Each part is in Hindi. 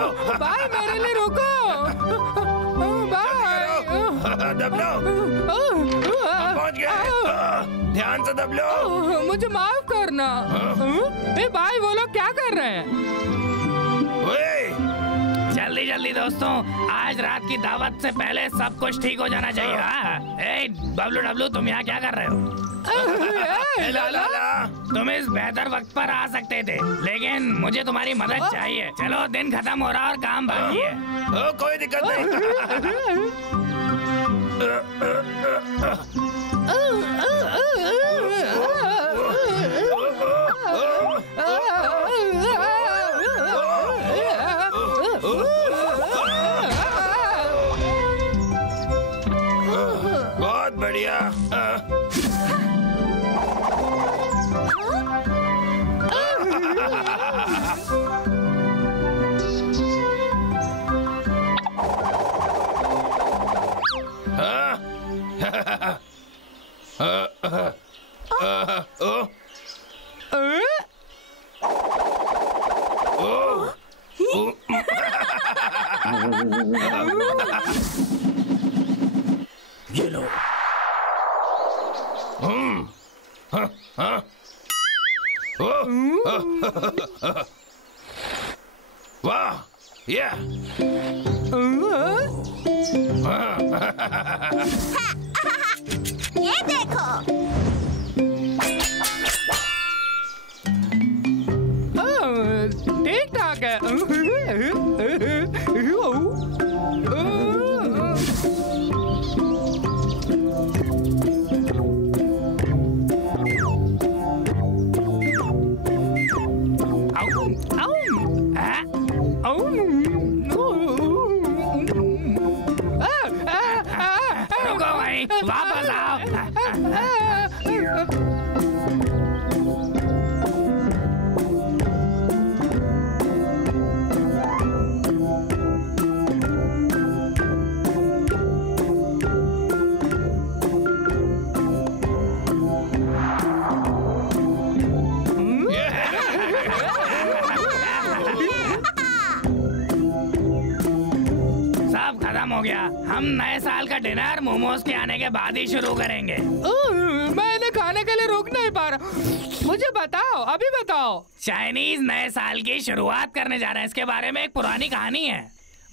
हो? भाई मेरे लिए रुको। भाई दब लो। पहुंच गए। ध्यान से दब लो। मुझे माफ करना। भाई वो लोग क्या कर रहे हैं? जल्दी जल्दी दोस्तों, आज रात की दावत से पहले सब कुछ ठीक हो जाना चाहिए। हाँ बबलू डब्लू, तुम यहाँ क्या कर रहे हो? लाला तुम इस बेहतर वक्त पर आ सकते थे, लेकिन मुझे तुम्हारी मदद चाहिए। चलो दिन खत्म हो रहा और काम बाकी है। कोई दिक्कत नहीं। बहुत बढ़िया। ये लो। वाह, ये देखो। ठीक ठाक है। रुको भाई, वापस आओ। हो गया। हम नए साल का डिनर मोमोज के आने के बाद ही शुरू करेंगे। मैं इन्हें खाने के लिए रोक नहीं पा रहा। मुझे बताओ, अभी बताओ। चाइनीज नए साल की शुरुआत करने जा रहे हैं। इसके बारे में एक पुरानी कहानी है।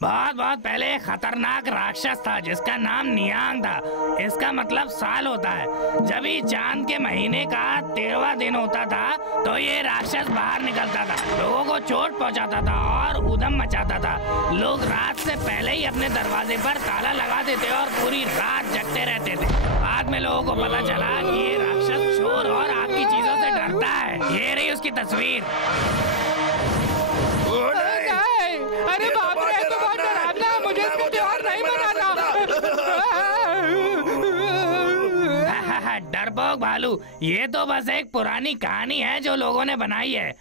बहुत बहुत पहले एक खतरनाक राक्षस था जिसका नाम नियांग था। इसका मतलब साल होता है। जब ही चांद के महीने का 13वां दिन होता था तो ये राक्षस बाहर निकलता था, लोगों को चोट पहुंचाता था और उधम मचाता था। लोग रात से पहले ही अपने दरवाजे पर ताला लगा देते और पूरी रात जगते रहते थे। बाद में लोगों को पता चला कि ये राक्षस चोर और आग की चीजों से डरता है। ये रही उसकी तस्वीर। अरे बाप रे, तो बहुत डरावना है। मुझे इसका त्योहार नहीं मनाना। डरपोक भालू, ये तो बस एक पुरानी कहानी है जो लोगों ने बनाई है।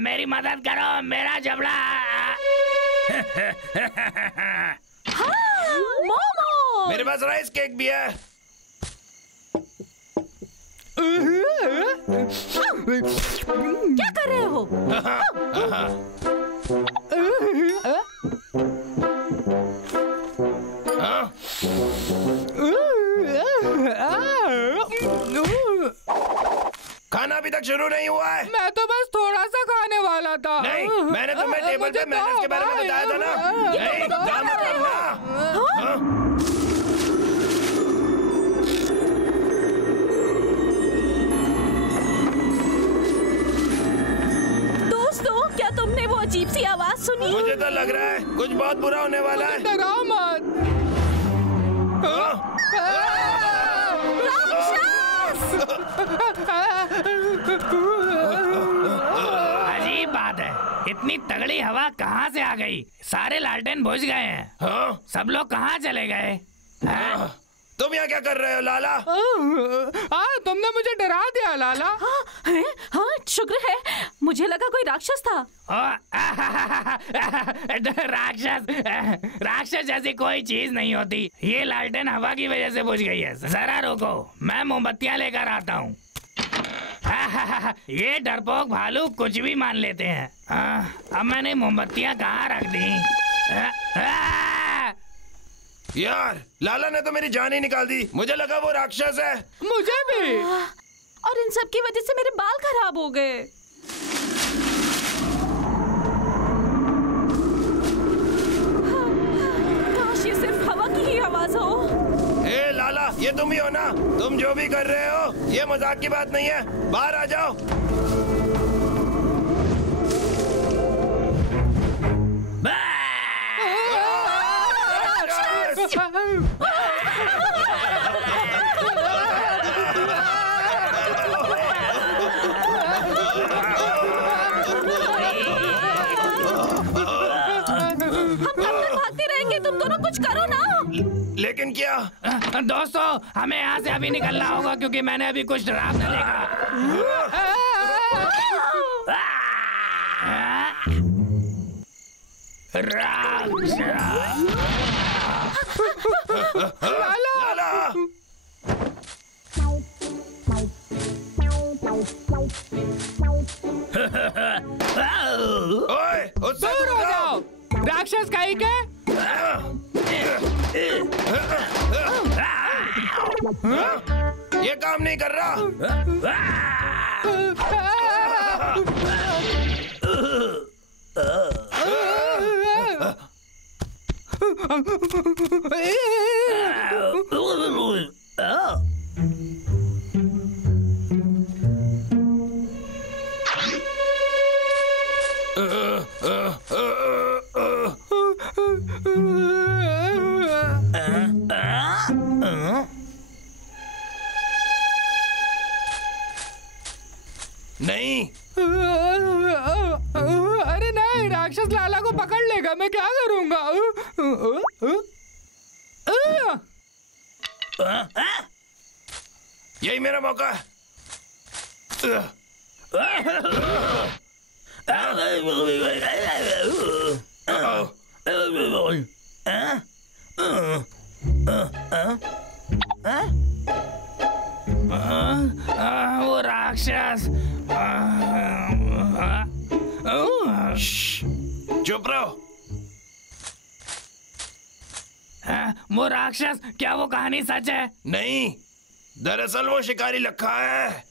मेरी मदद करो, मेरा जबड़ा। मोमो, मेरे पास राइस केक भी है। क्या कर रहे हो? खाना अभी तक शुरू नहीं हुआ है। मैं तो बस थोड़ा सा खाने वाला था। नहीं, मैंने तुम्हें टेबल पे मैनर्स के बारे में बताया था ना। नहीं, क्या मतलब ना? दोस्तों, क्या तुमने वो अजीब सी आवाज सुनी? मुझे तो लग रहा है कुछ बहुत बुरा होने वाला है। डराओ मत। अजीब बात है, इतनी तगड़ी हवा कहाँ से आ गई? सारे लालटेन बुझ गए हैं। हाँ? सब लोग कहाँ चले गए? तुम यहाँ क्या कर रहे हो लाला? तुमने मुझे डरा दिया लाला। हाँ, शुक्र है। मुझे लगा कोई राक्षस था। राक्षस जैसी कोई चीज नहीं होती। ये लालटेन हवा की वजह से बुझ गई है। जरा रुको, मैं मोमबत्तियाँ लेकर आता हूँ। ये डरपोक भालू कुछ भी मान लेते हैं। अब मैंने मोमबत्तियां कहाँ रख दी? यार लाला ने तो मेरी जान ही निकाल दी। मुझे लगा वो राक्षस है। मुझे भी। और इन सब की वजह से मेरे बाल खराब हो गए। काश ये सिर्फ हवा की ही आवाज हो। ए लाला, ये तुम ही हो ना? तुम जो भी कर रहे हो ये मजाक की बात नहीं है। बाहर आ जाओ। भागते रहेंगे, तुम दोनों कुछ करो ना। लेकिन क्या? दोस्तों, हमें यहाँ से अभी निकलना होगा क्योंकि मैंने अभी कुछ डरावना देखा। लाला! ओए, उससे दूर हो जाओ, राक्षस कहीं के। ये काम नहीं कर रहा। नहीं। अरे नहीं, राक्षस लाला को पकड़ लेगा। मैं क्या करूंगा? यही मेरा मौका है। वो राक्षस। चुप रहो। वो राक्षस, क्या वो कहानी सच है? नहीं, दरअसल वो शिकारी लखा है।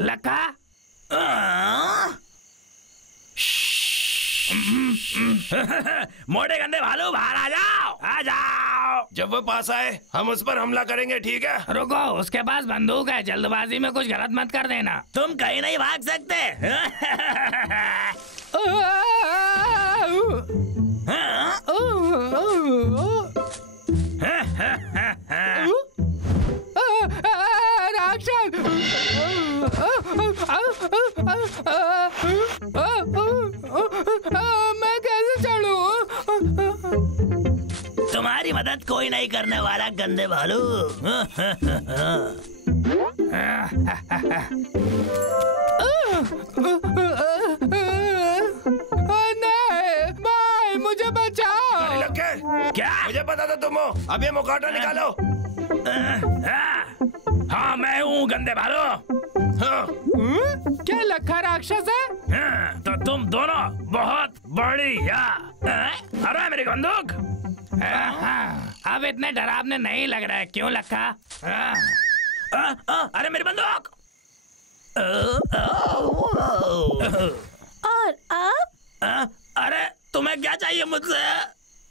लखा? मोटे गंदे भालू, बाहर आ जाओ, आ जाओ। जब वो पास आए हम उस पर हमला करेंगे, ठीक है? रुको, उसके पास बंदूक है। जल्दबाजी में कुछ गलत मत कर देना। तुम कहीं नहीं भाग सकते। राक्षस! मैं कैसे चढ़ूं? तुम्हारी मदद कोई नहीं करने वाला, गंदे भालू। नहीं, भाई मुझे बचाओ। क्या? मुझे पता था तुम हो। अब ये मुखौटा निकालो। हाँ, मैं हूँ गंदे भालू। हाँ। क्या लखा राक्षस है? तो तुम दोनों बहुत बढ़िया। अरे मेरी बंदूक। अब इतने डरावने नहीं लग रहा है, क्यों लखा? अरे मेरी बंदूक। और अब? अरे तुम्हें क्या चाहिए मुझसे?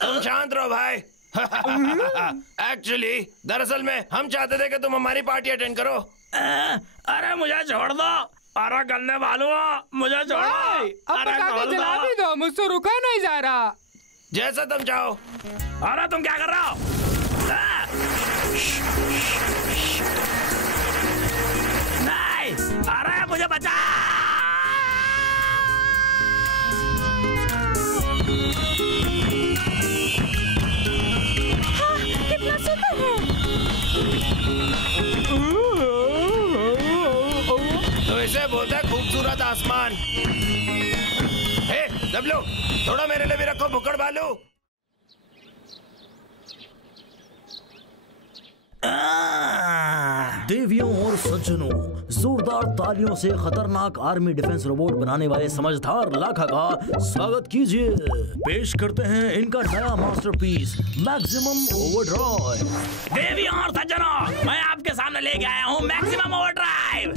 तुम शांत रहो भाई। एक्चुअली दरअसल में हम चाहते थे कि तुम हमारी पार्टी अटेंड करो। अरे मुझे छोड़ दो। अरे गंदे भालू, मुझे छोड़ दो। अब पका के जला भी दो, मुझसे रुका नहीं जा रहा। जैसा तुम चाहो। अरे तुम क्या कर रहे हो? नहीं, अरे मुझे बचा। कितना सुंदर है। तो इसे बोलता है खूबसूरत आसमान। हे डब्लू, थोड़ा मेरे लिए भी रखो भुक्कड़ भालू। देवियों और सज्जनों, जोरदार तालियों से खतरनाक आर्मी डिफेंस रोबोट बनाने वाले समझदार लाखा का स्वागत कीजिए। पेश करते हैं इनका नया मास्टरपीस मैक्सिमम ओवरड्राइव। देवियों और सज्जनों, मैं आपके सामने लेके आया हूँ मैक्सिमम ओवरड्राइव।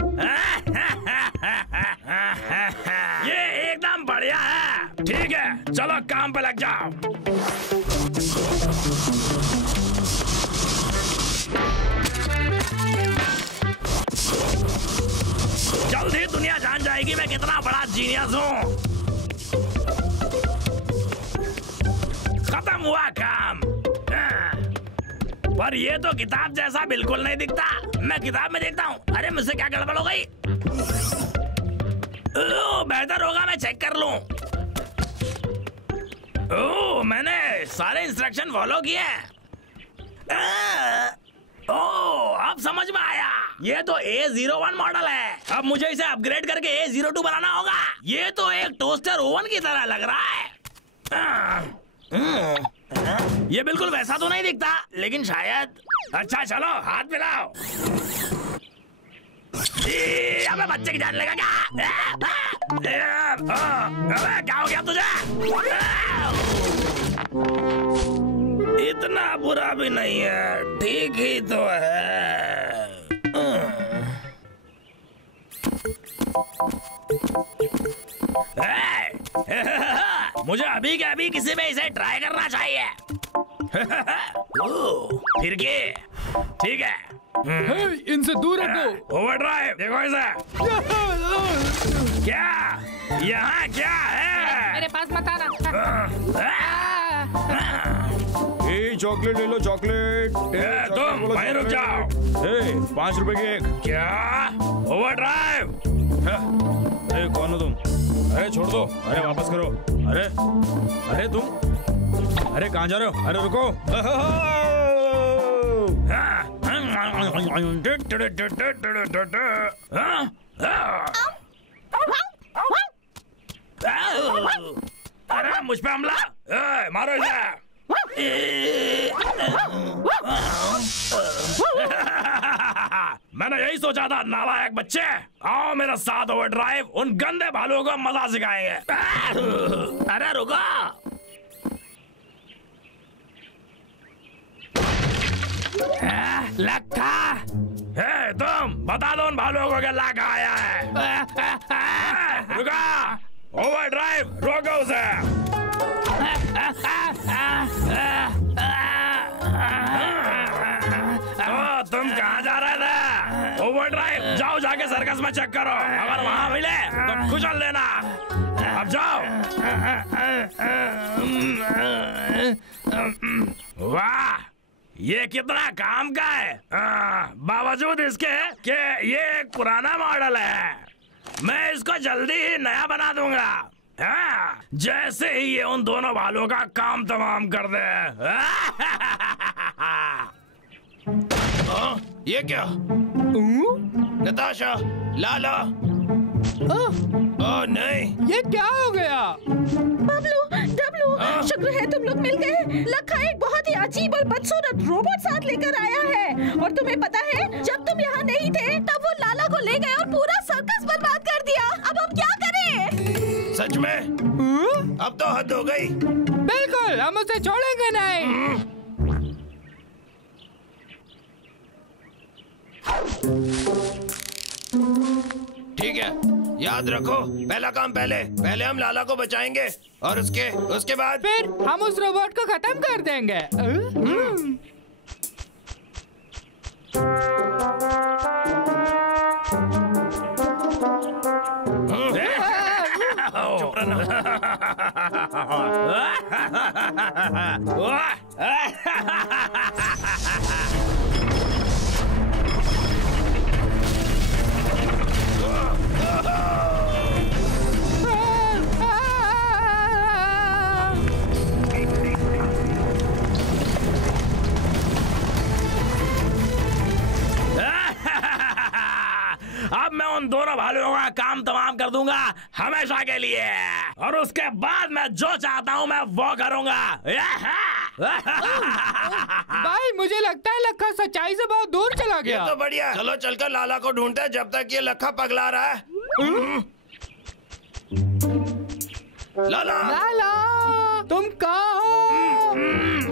ये एकदम बढ़िया है। ठीक है, चलो काम पे लग जाओ। जल्द ही दुनिया जान जाएगी मैं कितना बड़ा जीनियस हूँ। खत्म हुआ काम। पर ये तो किताब जैसा बिल्कुल नहीं दिखता। मैं किताब में देखता हूँ। अरे मुझसे क्या गड़बड़ हो गई? बेहतर होगा मैं चेक कर लूं। ओह, मैंने सारे इंस्ट्रक्शन फॉलो किए। ओह, अब समझ में आया। ये तो A01 मॉडल है। अब मुझे इसे अपग्रेड करके A02 बनाना होगा। ये तो एक टोस्टर ओवन की तरह लग रहा है। ये बिल्कुल वैसा तो नहीं दिखता, लेकिन शायद। अच्छा चलो हाथ मिलाओ। अबे बच्चे की जान लेगा क्या? अबे क्या हो गया तुझे? इतना बुरा भी नहीं है, ठीक ही तो है। मुझे अभी के अभी किसी में इसे ट्राई करना चाहिए। फिर के ठीक है। इनसे दूर रखो। ओवरड्राइव, देखो इसे। क्या यहाँ क्या है? मेरे पास मत आना। चॉकलेट ले लो, चॉकलेट। तुम वहीं रुक जाओ। 5 रुपए की एक। क्या ओवरड्राइव? अरे कौन हो तुम? अरे छोड़ दो। अरे वापस करो। अरे तुम, अरे कहाँ जा रहे हो? अरे रुको। अरे मुझ पे हमला। मारो इसे। मैंने यही सोचा था नालायक बच्चे। आओ मेरे साथ ओवरड्राइव, उन गंदे भालुओं को मजा सिखाएंगे। अरे रुको। लक्का, तुम बता दो उन भालुओं को क्या लक्का आया है। रुका। ओवरड्राइव, रोको उसे। तुम कहाँ जा रहे थे? ओवरड्राइव, जाओ जाके सर्कस में चेक करो। अगर वहाँ मिले तो कुचल देना। अब जाओ। वाह, ये कितना काम का है। बावजूद इसके कि ये एक पुराना मॉडल है, मैं इसको जल्दी ही नया बना दूंगा। जैसे ही ये उन दोनों भालुओं का काम तमाम कर दे। ये क्या? नताशा, लाला। ओह नहीं, ये क्या हो गया? बबलू, डब्लू, शुक्र है तुम लोग मिल गए। लखा एक बहुत ही अजीब और बदसूरत रोबोट साथ लेकर आया है। और तुम्हें पता है, जब तुम यहाँ नहीं थे तब वो लाला को ले गए और पूरा सर्कस बर्बाद कर दिया। अब हम क्या करें? सच में? अब तो हद हो गई। बिल्कुल, हम उसे छोड़ेंगे नहीं। ठीक है, याद रखो, पहला काम पहले हम लाला को बचाएंगे और उसके बाद फिर हम उस रोबोट को खत्म कर देंगे। चुप रहना। अब मैं उन दोनों भालुओं का काम तमाम कर दूंगा हमेशा के लिए, और उसके बाद मैं जो चाहता हूं मैं वो करूंगा। भाई मुझे लगता है लखा सच्चाई से बहुत दूर चला ये गया। तो बढ़िया। चलो चलकर लाला को ढूंढते हैं जब तक ये लखा पगला रहा है। लाला लाला तुम कहाँ हो?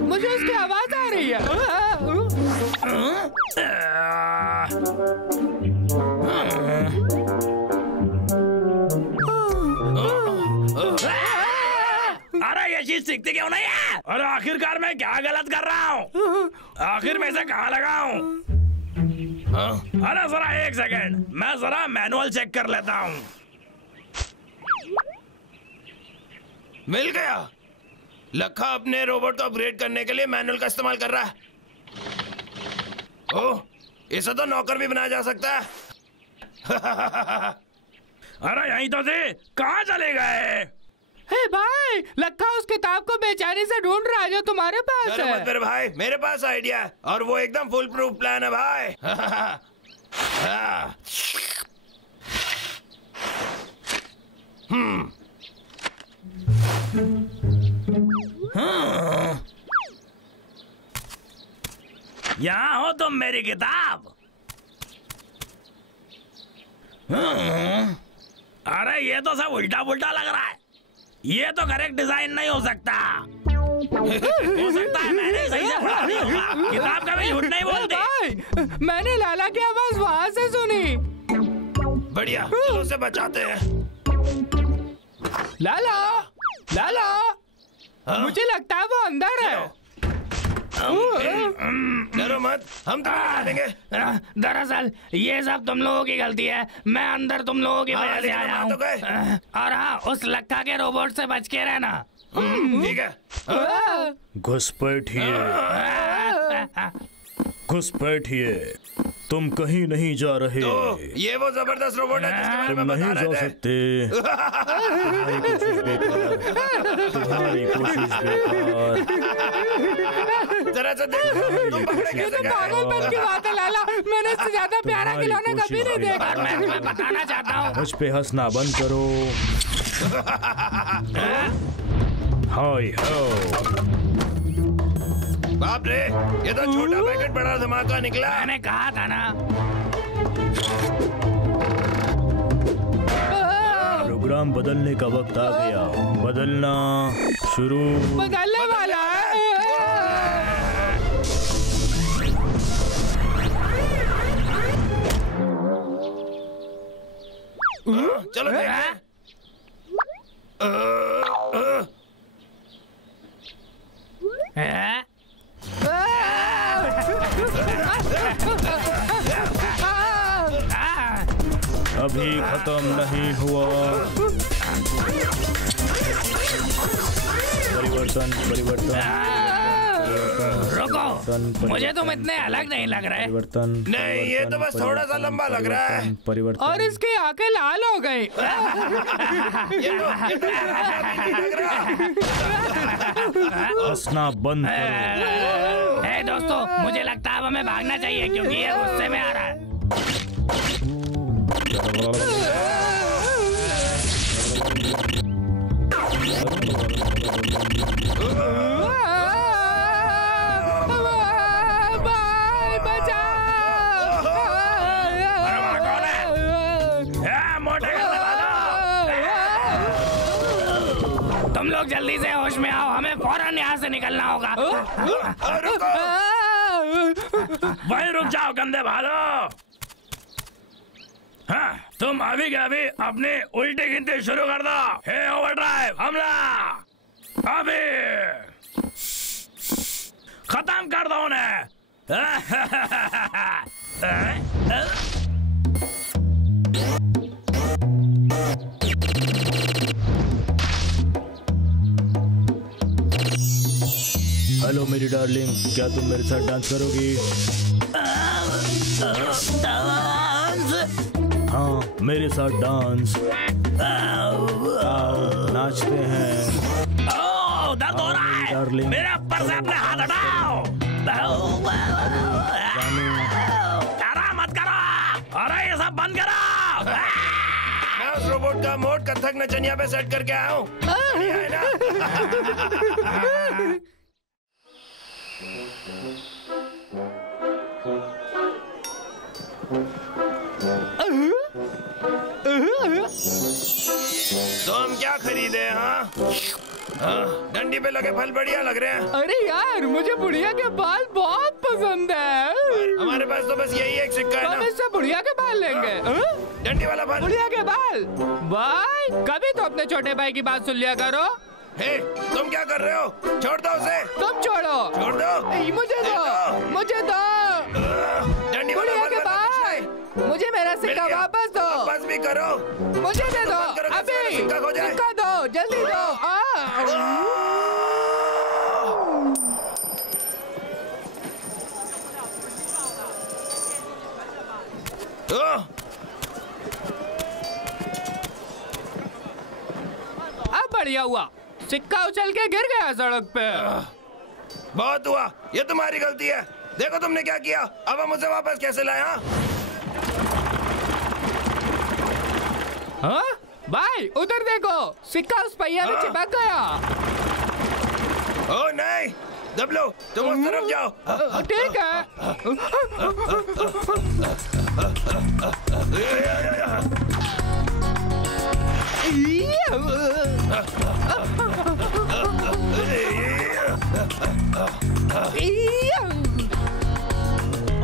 मुझे उसकी आवाज आ रही है। अरे ये चीज सीखती क्यों नहीं है? अरे आखिरकार मैं क्या गलत कर रहा हूँ? आखिर में से कहाँ लगाऊं? अरे जरा एक सेकंड, मैं जरा मैनुअल चेक कर लेता हूँ। मिल गया। लखा अपने रोबोट को अपग्रेड करने के लिए मैनुअल का इस्तेमाल कर रहा है। ओह, इसे तो नौकर भी बनाया जा सकता है। अरे यहीं तो थे, कहाँ चले गए? हे भाई, लखा उस किताब को बेचारी से ढूंढ रहा है जो तुम्हारे पास डरो मत है। मेरे भाई, मेरे पास आइडिया है और वो एकदम फुल प्रूफ प्लान है भाई। यहाँ हो तुम मेरी किताब। अरे ये तो सब उल्टा पुल्टा लग रहा है। ये तो करेक्ट डिजाइन नहीं हो सकता। हो सकता है मैंने सही से पढ़ा नहीं होगा। किताब कभी झूठ नहीं बोलती। भाई मैंने लाला की आवाज वहाँ से सुनी। बढ़िया, चलो उसे बचाते हैं। लाला लाला, मुझे लगता है वो अंदर है। डरो मत, हम तुम्हें बचा देंगे। दरअसल ये सब तुम लोगों की गलती है। मैं अंदर तुम लोगों की वजह से लेकिन आया हम आ हूँ। तो गए। और हाँ, उस लक्का के रोबोट से बच के रहना। ठीक है। घुसपैठिए, घुसपैठिए, तुम कहीं नहीं जा रहे। तो ये वो जबरदस्त रोबोट है जिसके बारे तुम में नहीं बता जा रहे थे। सकते। तुम्हारी कोशिश बेकार। जरा सा देखो, तुम पकड़े ये कैसे तो गए? पागलपन की बात है लाला। मैंने इससे ज्यादा प्यारा तुम्हारी खिलौना कभी नहीं कोशिश देखा। और मैं तुम्हें बताना चाहता हूँ। मुझ पे हंसना बंद करो। हाय हो। बाप रे, ये तो छोटा पैकेट बड़ा धमाका निकला। मैंने कहा था ना। प्रोग्राम बदलने का वक्त आ गया। बदलना शुरू। बदलने वाला है। चलो देखते हैं। हैं? अभी खत्म नहीं हुआ। परिवर्तन, परिवर्तन, रुको, मुझे तुम इतने अलग नहीं लग रहे। परिवर्तन। नहीं, ये तो बस थोड़ा सा लंबा लग रहा है। परिवर्तन। और इसकी आंखें लाल हो गई। ये तो नहीं लग रहा। हंसना बंद करो। हे दोस्तों, मुझे लगता है अब हमें भागना चाहिए क्योंकि ये गुस्से में आ रहा है। भाई बचाओ। अरे वहाँ कौन है? हे, मोटे करने वालों! तुम लोग जल्दी से होश में आओ, हमें फौरन यहाँ से निकलना होगा। वहीं रुक जाओ गंदे भालो। हाँ, तुम अभी के अभी अपनी उल्टी गिनती शुरू कर दो। हे ओवरड्राइव, हमला! अभी खत्म कर दो उन्हें। हेलो मेरी डार्लिंग, क्या तुम मेरे साथ डांस करोगी? हाँ, मेरे साथ डांस। आओ, नाचते हैं। ओह, दर्द हो रहा है। डार्लिंग। मेरे ऊपर से अपने हाथ हटाओ। डरा मत करो। अरे ये सब बंद करो। मैं उस रोबोट का मोड कथक नचनिया पे सेट करके आया हूँ। बढ़िया है ना? खरीदे? हाँ डंडी पे लगे फल बढ़िया लग रहे हैं। अरे यार मुझे बुढ़िया के बाल बहुत पसंद है। हमारे पास तो बस यही एक सिक्का है हम ना। इससे बुढ़िया के बाल लेंगे। डंडी वाला फल। बुढ़िया के बाल। भाई कभी तो अपने छोटे भाई की बात सुन लिया करो। हे तुम क्या कर रहे हो? छोड़ दो उसे। तुम छोड़ो। छोड़ दो। मुझे दो, मुझे दो। डंडी वाला बुढ़िया फल के बाल, मुझे मेरा सिक्का वापस दो। वापस भी करो। मुझे दे दो अभी सिक्का खो जाए। सिक्का दो, जल्दी दो। अब बढ़िया हुआ, सिक्का उछल के गिर गया सड़क पे। बहुत हुआ, ये तुम्हारी गलती है। देखो तुमने क्या किया। अब हम उसे वापस कैसे लाए? हाँ भाई उधर देखो, सिक्का उस पहिया में चिपक गया। ओ नहीं दबलो, तुम उस तरफ जाओ। ठीक है।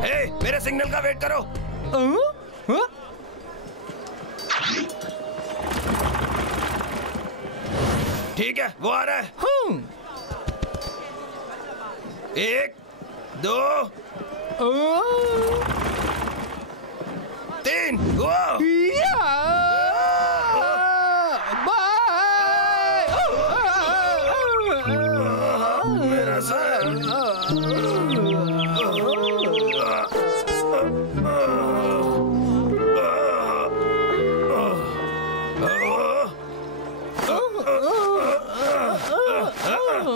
हे, मेरे सिग्नल का वेट करो। ठीक है, वो आ रहा है। 1 2 3 मेरा सर।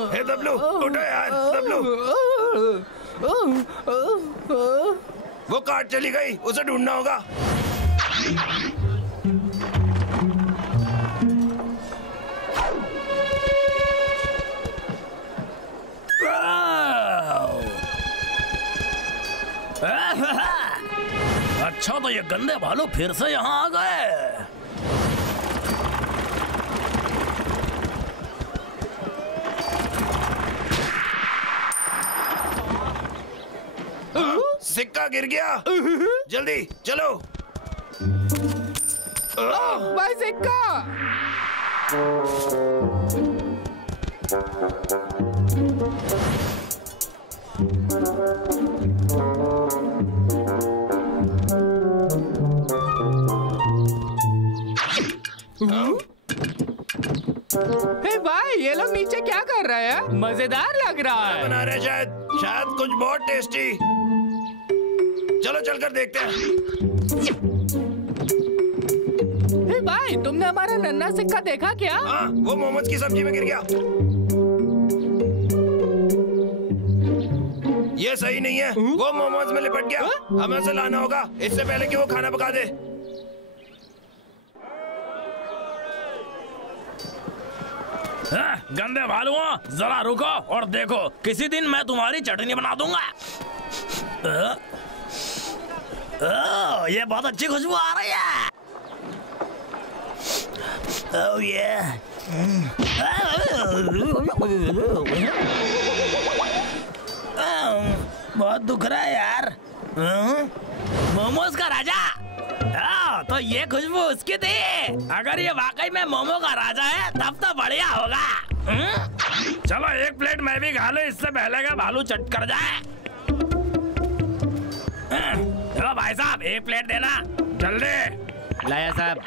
हे दबलू, उठो यार दबलू। वो कार चली गई, उसे ढूंढना होगा। अच्छा तो ये गंदे भालू फिर से यहाँ आ गए। सिक्का गिर गया। जल्दी चलो। भाई सिक्का। हे भाई ये लोग नीचे क्या कर रहे हैं? मजेदार लग रहा है। बना रहे शायद कुछ बहुत टेस्टी। चलो चलकर देखते हैं। हे भाई तुमने हमारा नन्हा सिक्का देखा क्या? हाँ वो मोमोज की सब्जी में गिर गया। ये सही नहीं है। वो मोमोज में लिपट गया। हमें उसे लाना होगा इससे पहले कि वो खाना पका दे। गंदे भालुओं, जरा रुको और देखो, किसी दिन मैं तुम्हारी चटनी बना दूंगा। ये बहुत अच्छी खुशबू आ रही है। Oh yeah. बहुत दुख रहा है यार। मोमोज का राजा। तो ये खुशबू उसकी थी। अगर ये वाकई में मोमो का राजा है तब तो बढ़िया होगा। चलो एक प्लेट मैं भी खा लूं, इससे पहले का भालू चट कर जाए। चलो भाई साहब एक प्लेट देना जल्दी। लाया साहब।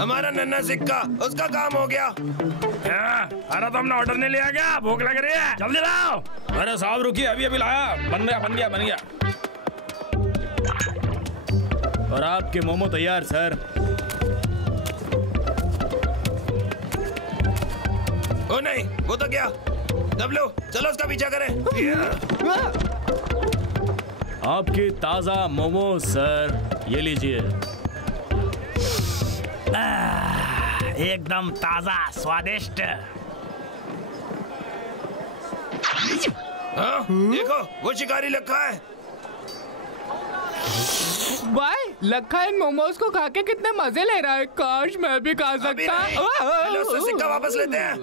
हमारा नन्हा सिक्का, उसका काम हो गया। अरे तुमने ऑर्डर नहीं लिया क्या? भूख लग रही है, जल्दी लाओ। अरे साहब रुकिए, अभी अभी लाया। बन गया। और आपके मोमो तैयार सर। ओ नहीं, वो तो क्या? दबलो, चलो उसका पीछा करें। आपके ताजा मोमो सर, ये लीजिए। एकदम ताजा स्वादिष्ट। हाँ, देखो वो शिकारी लखा है। भाई लखा इन मोमोज को खा के कितने मजे ले रहा है। काश मैं भी खा सकता। हेलो, उससे सिक्का वापस लेते हैं।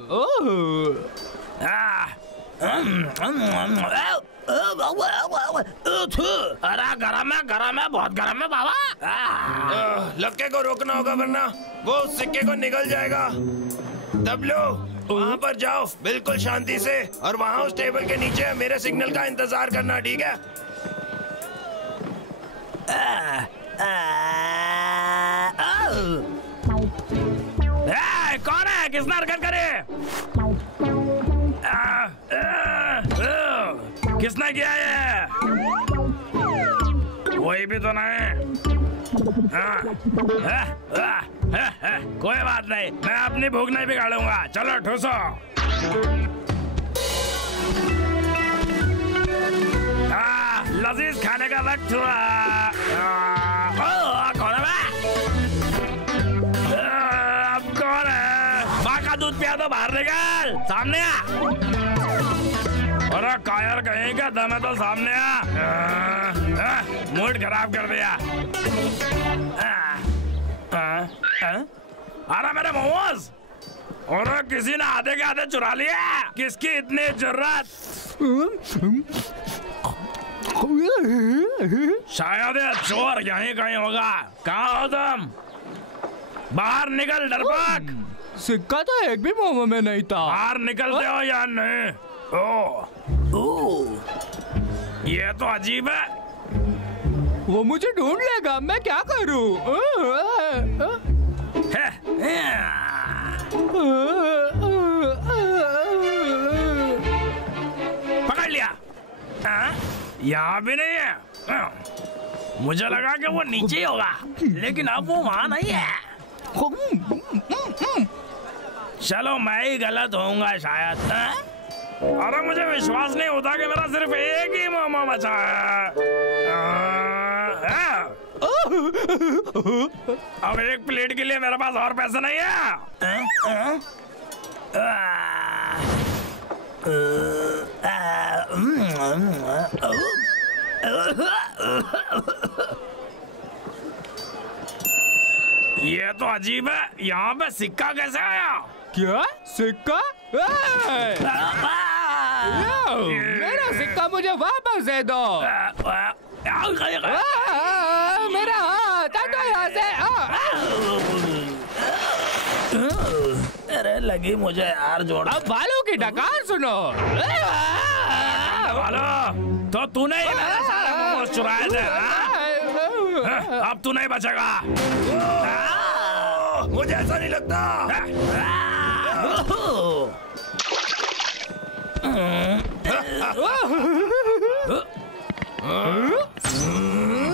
अरे गरम है, बहुत गरम है बाबा। लक्के को रोकना होगा वरना वो उस सिक्के को निगल जाएगा। डब्लू, वहाँ पर जाओ बिल्कुल शांति से, और वहाँ उस टेबल के नीचे मेरे सिग्नल का इंतजार करना, ठीक है? कौन है? किसने हरकत करे? किसने किया ये? कोई भी तो नहीं। कोई बात नहीं, मैं अपनी भूख नहीं बिगाड़ूंगा। चलो ठूसो। लजीज खाने का वक्त हुआ। कौन है? अब कौन है? माँ का दूध पिया तो बाहर निकल, सामने आ। अरे कायर कहीं का दम है तो सामने आ। मूड खराब कर दिया। अरे मेरे मोमोज, और किसी ने आधे के आधे चुरा लिया। किसकी इतनी जरूरत? शायद ये चोर यहीं कहीं होगा। कहाँ हो तुम? बाहर निकल डरपोक। सिक्का तो एक भी मोमो में नहीं था। बाहर निकलते हो या नहीं? ये तो अजीब है। वो मुझे ढूंढ लेगा, मैं क्या करूं? पकड़ लिया। यहाँ भी नहीं है। मुझे लगा कि वो नीचे ही होगा, लेकिन अब वो वहाँ नहीं है। चलो मैं ही गलत होऊंगा शायद। अरे मुझे विश्वास नहीं होता कि मेरा सिर्फ एक ही मोमो बचा है। अब एक प्लेट के लिए मेरे पास और पैसे नहीं है। ये तो अजीब है, यहाँ पे सिक्का कैसे आया? क्या सिक्का? मेरा सिक्का मुझे वापस दे दो। मेरा हाथ हटो यहाँ से। अरे लगी मुझे यार जोड़। अब बालों की डकार सुनो। बालो, तो तूने ही मेरा सारा मोमोज चुराए थे। अब तू नहीं बचेगा। मुझे ऐसा नहीं लगता।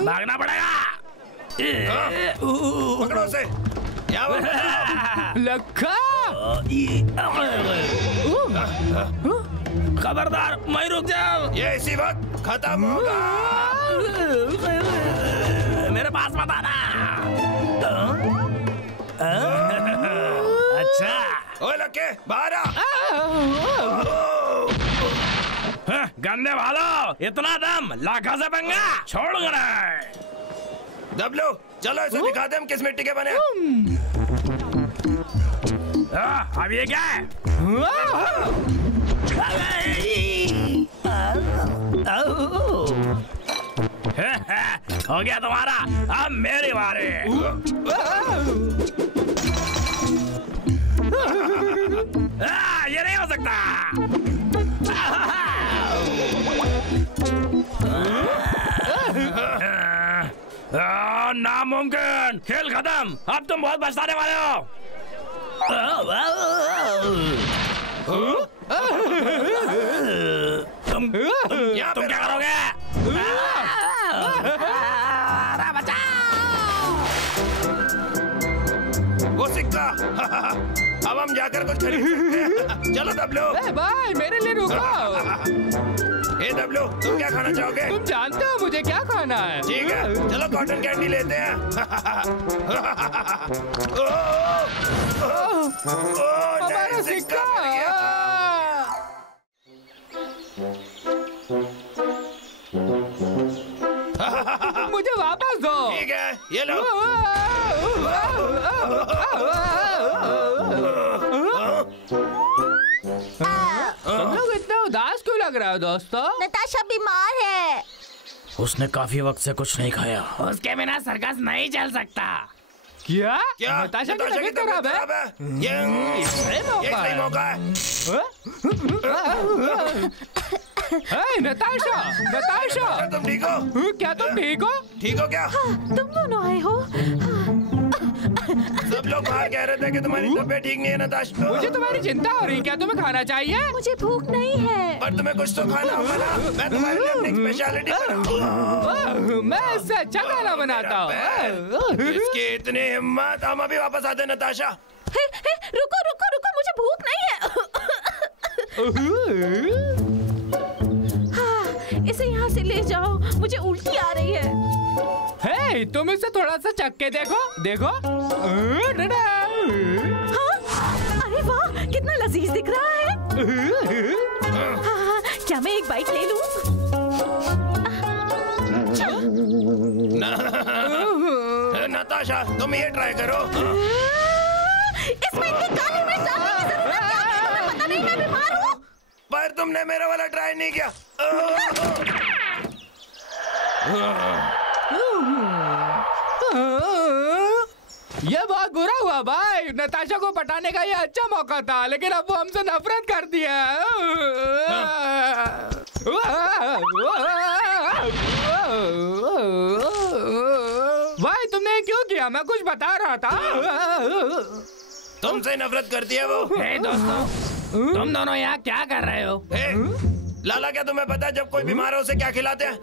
भागना पड़ेगा। पकड़ो उसे। लखा, खबरदार, मैं रुक जाओ। ये इसी वक्त खत्म होगा। मेरे पास मत आना। अच्छा, ओए लक्के, बाहर आ। गंदे वालों, इतना दम, लाखा से पंगा छोड़ूंगा नहीं। डब्लू, चलो इसे दिखाते हम किस मिट्टी के बने। अब ये क्या है? हो गया तुम्हारा, अब मेरी बारी। ये नहीं हो सकता। नामुमकिन, खेल खत्म। अब तुम बहुत पछताने वाले हो। तुम क्या करोगे? वो सिक्का। अब हम जाकर कुछ खरीद सकते हैं। चलो डब्लू। भाई मेरे लिए रुको। ए डब्लू, तुम क्या खाना चाहोगे? तुम जानते हो मुझे क्या खाना है। ठीक है, चलो कॉटन कैंडी लेते हैं। हमारा सिक्का। मुझे वापस दो। ठीक ये लो। तुम लोग इतना उदास क्यों लग रहा हो दोस्तों? नताशा बीमार है। उसने काफी वक्त से कुछ नहीं खाया। उसके बिना सर्कस नहीं चल सकता। क्या? क्या? नताशा की तबीयत खराब है? ये सही मौका है। नताशा, नताशा, तुम ठीक हो? क्या तुम ठीक हो? ठीक हो क्या? तुम दोनों आए हो? सब लोग बाहर कह रहे थे कि तुम्हारी तबीयत ठीक नहीं है नताशा। मुझे तुम्हारी चिंता हो रही, क्या तुम्हें खाना चाहिए? मुझे भूख नहीं है। पर तुम्हें कुछ तो खाना होगा ना। मैं तुम्हारे लिए अपनी स्पेशलिटी बनाऊंगा। मैं इससे अच्छा खाना बनाता हूँ। इसकी इतनी हिम्मत। हम अभी वापस आते हैं नताशा। रुको रुको रुको, मुझे भूख नहीं है। इसे यहाँ से ले जाओ, मुझे उल्टी आ रही है। हे, तुम इसे थोड़ा सा चख के देखो, देखो। हाँ? अरे वाह, कितना लजीज दिख रहा है। हाँ, क्या मैं एक बाइट ले लूं? नताशा, तुम ये ट्राई करो। इसमें इतनी काली मिर्च डालने की जरूरत क्या है? तुम्हें पता नहीं मैं बीमार हूँ। पर तुमने मेरा वाला ट्राई नहीं किया। ये बहुत बुरा हुआ भाई। नताशा को पटाने का ये अच्छा मौका था, लेकिन अब वो हमसे नफरत कर दिया। भाई तुमने क्यों किया? मैं कुछ बता रहा था। तुमसे नफरत करती है वो। हे दोस्तों, तुम दोनों यहाँ क्या कर रहे हो? हे, लाला, क्या तुम्हें पता है जब कोई बीमार हो उसे क्या खिलाते हैं?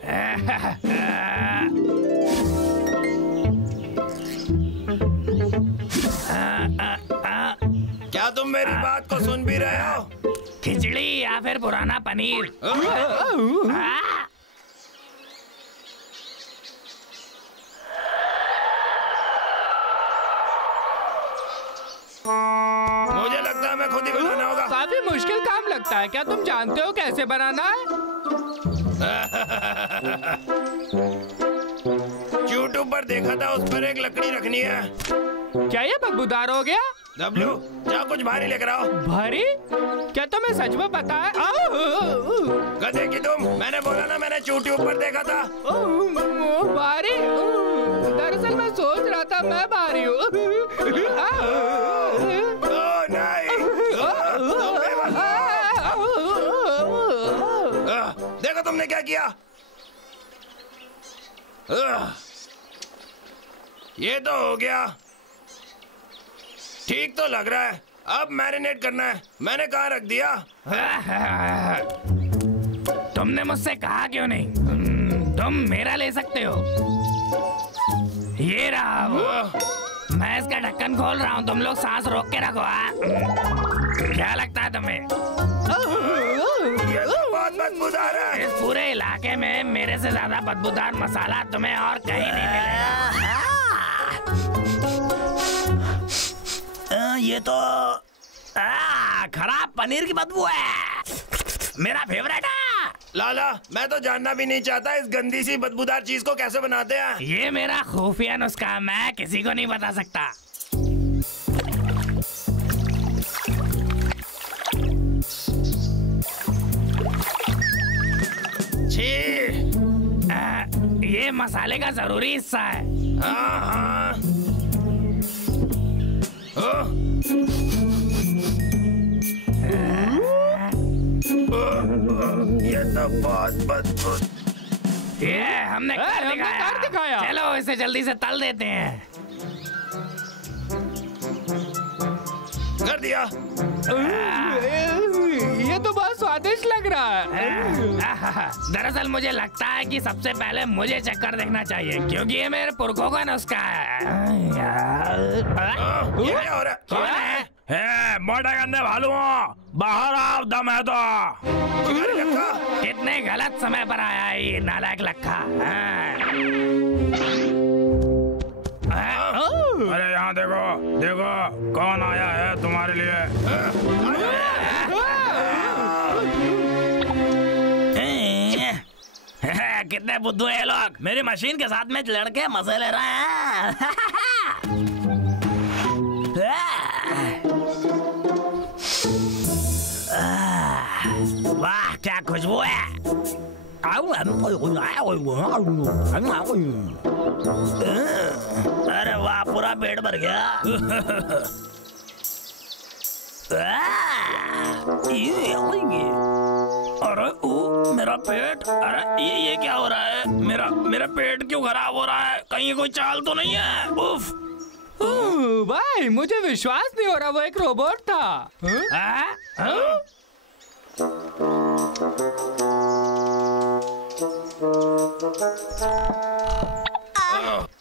क्या तुम मेरी बात को सुन भी रहे हो? खिचड़ी या फिर पुराना पनीर। मुझे लगता है मैं खुद ही बनाना होगा। काफी मुश्किल काम लगता है। क्या तुम जानते हो कैसे बनाना है? यूट्यूब पर देखा था, उस पर एक लकड़ी रखनी है। क्या ये बदबूदार हो गया? डब्लू, जा कुछ भारी लेकर आओ। भारी? क्या तुम्हें सच में पता है? गधे की तुम। मैंने बोला ना, मैंने यूट्यूब पर देखा था। भारी? दरअसल मैं सोच रहा था मैं भारी हूँ। नहीं। देखो तुमने क्या किया। ये तो हो गया। ठीक तो लग रहा है। अब मैरिनेट करना है। मैंने कहाँ रख दिया? तुमने मुझसे कहा क्यों नहीं? तुम मेरा ले सकते हो। ये रहा वो। मैं इसका ढक्कन खोल रहा हूँ, तुम लोग सांस रोक के रखो। क्या लगता है तुम्हें? ये तो बहुत बदबूदार है। इस पूरे इलाके में मेरे से ज्यादा बदबूदार मसाला तुम्हें और कहीं नहीं मिलेगा। ये तो खराब पनीर की बदबू है। मेरा फेवरेट है। लाला, मैं तो जानना भी नहीं चाहता इस गंदी सी बदबूदार चीज को कैसे बनाते हैं। ये मेरा खुफिया नुस्खा, मैं किसी को नहीं बता सकता। ये मसाले का जरूरी हिस्सा है। हाँ। ये तो बहुत बदबू। ये हमने कर दिखाया। चलो इसे जल्दी से तल देते हैं। कर दिया। ये तो बहुत स्वादिष्ट लग रहा है। दरअसल मुझे लगता है कि सबसे पहले मुझे चक्कर देखना चाहिए, क्योंकि ये मेरे पुरखों का नुस्खा है। ये क्या हो रहा है? कौन है? मोटे गंदे भालू, बाहर आओ, दम है तो। कितने गलत समय पर आया है ये नालायक लक्खा। अरे यहाँ देखो, देखो कौन आया है तुम्हारे लिए। कितने बुद्धू हैं ये लोग। मेरी मशीन के साथ में लड़के मजे ले रहे हैं। वाह क्या खुशबू है। अरे वाह पूरा पेट भर गया। अरे मेरा पेट, अरे ये क्या हो रहा है। मेरा पेट क्यों खराब हो रहा है। कहीं कोई चाल तो नहीं है। उफ भाई मुझे विश्वास नहीं हो रहा वो एक रोबोट था।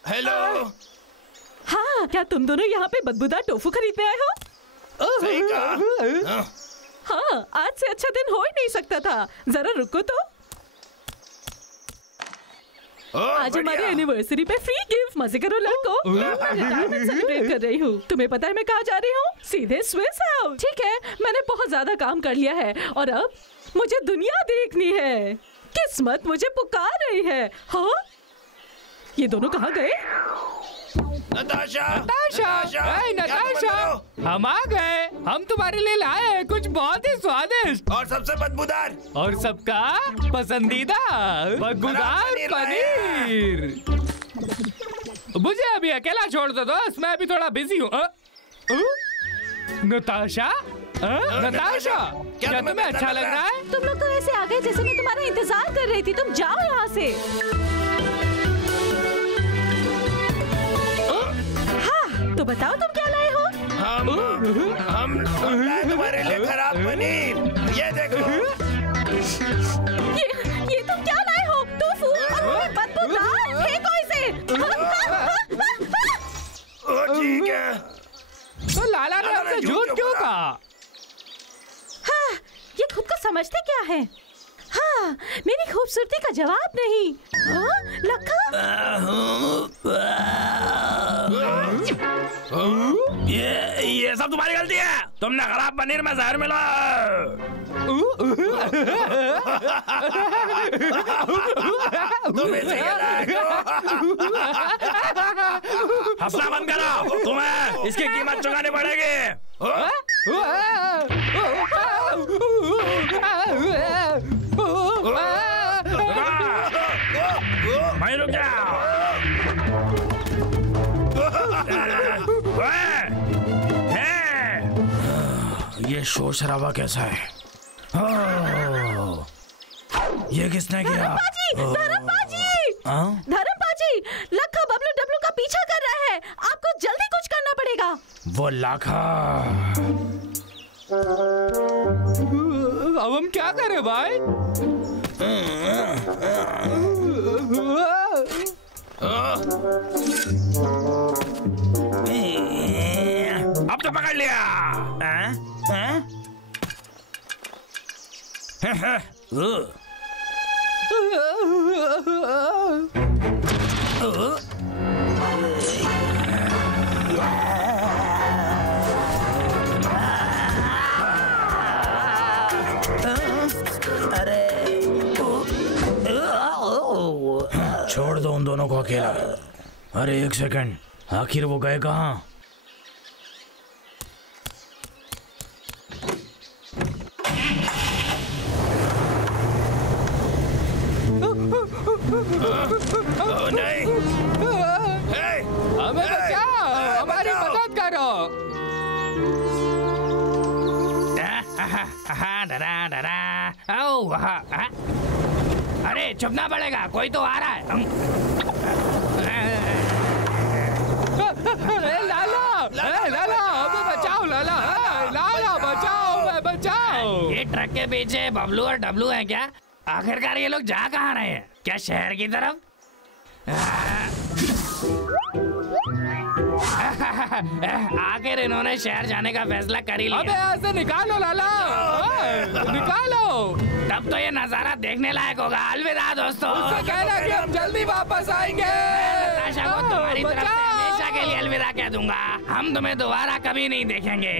हेलो। हाँ, क्या तुम दोनों यहाँ पे बदबूदार टोफू खरीदने आए हो? सही कहा। हाँ, आज से अच्छा दिन हो ही नहीं सकता था। जरा रुको तो। आज हमारी एनिवर्सरी पे फ्री गिफ्ट। मजे करो लड़को। मैं रिटायरमेंट सेलिब्रेट कर रही हूँ। तुम्हें पता है मैं कहाँ जा रही हूँ? सीधे स्विस हाउस। ठीक है, मैंने बहुत ज्यादा काम कर लिया है और अब मुझे दुनिया देखनी है। किस्मत मुझे पुकार रही है। हाँ, ये दोनों कहाँ गए? नताशा, नताशा, हम आ गए। हम तुम्हारे लिए लाए हैं कुछ बहुत ही स्वादिष्ट और सबसे बदबूदार और सबका पसंदीदा बदबूदार पनीर। मुझे अभी अकेला छोड़ दो दोस्त, मैं अभी थोड़ा बिजी हूँ। नताशा, नताशा, क्या तुम्हें अच्छा लग रहा है? तुम लोग तो ऐसे आ गए जैसे मैं तुम्हारा इंतजार कर रही थी। तुम जाओ यहाँ से। हाँ, तो बताओ तुम क्या लाए हो? हम लाए तुम्हारे लिए खराब पनीर। ये देखो। ये तुम क्या लाए हो? टोफू और बदबूदार। फेंको इसे। ठीक है। तो लाला ने हमसे झूठ क्यों कहा? हाँ, ये खुद को समझते क्या है? हाँ, मेरी खूबसूरती का जवाब नहीं। हाँ, लखा? ये सब तुम्हारी गलती है। तुमने खराब पनीर में जहर मिला। हंसना बंद करो। तुम्हें इसकी कीमत चुकानी पड़ेगी। मैं रुक जाओ। ये शोर शराबा कैसा है? ये किसने किया? धर्मपाजी, लखा बबलू डब्लू का पीछा कर रहा है। आपको जल्दी कुछ करना पड़ेगा। वो लाखा। अब हम क्या करें भाई? अब तो पकड़ लिया। छोड़ दो उन दोनों को अकेला। अरे एक सेकंड, आखिर वो गए कहाँ? नहीं। हमें बचाओ, हमारी मदद करो। डरा डरा। अरे चुपना पड़ेगा, कोई तो आ रहा है। लाला हमें बचाओ। लाला बचाओ, बचाओ। ये ट्रक के पीछे बबलू और डब्लू हैं क्या? आखिरकार ये लोग जा कहाँ रहे हैं? क्या शहर की तरफ? आखिर इन्होंने शहर जाने का फैसला कर ही लिया। अबे यहाँ से निकालो लाला, निकालो। तब तो ये नजारा देखने लायक होगा। अलविदा दोस्तों। उससे कहना कि हम जल्दी वापस आएंगे। नताशा को तुम्हारी तरफ से हमेशा के लिए अलविदा कह दूंगा। हम तुम्हें दोबारा कभी नहीं देखेंगे।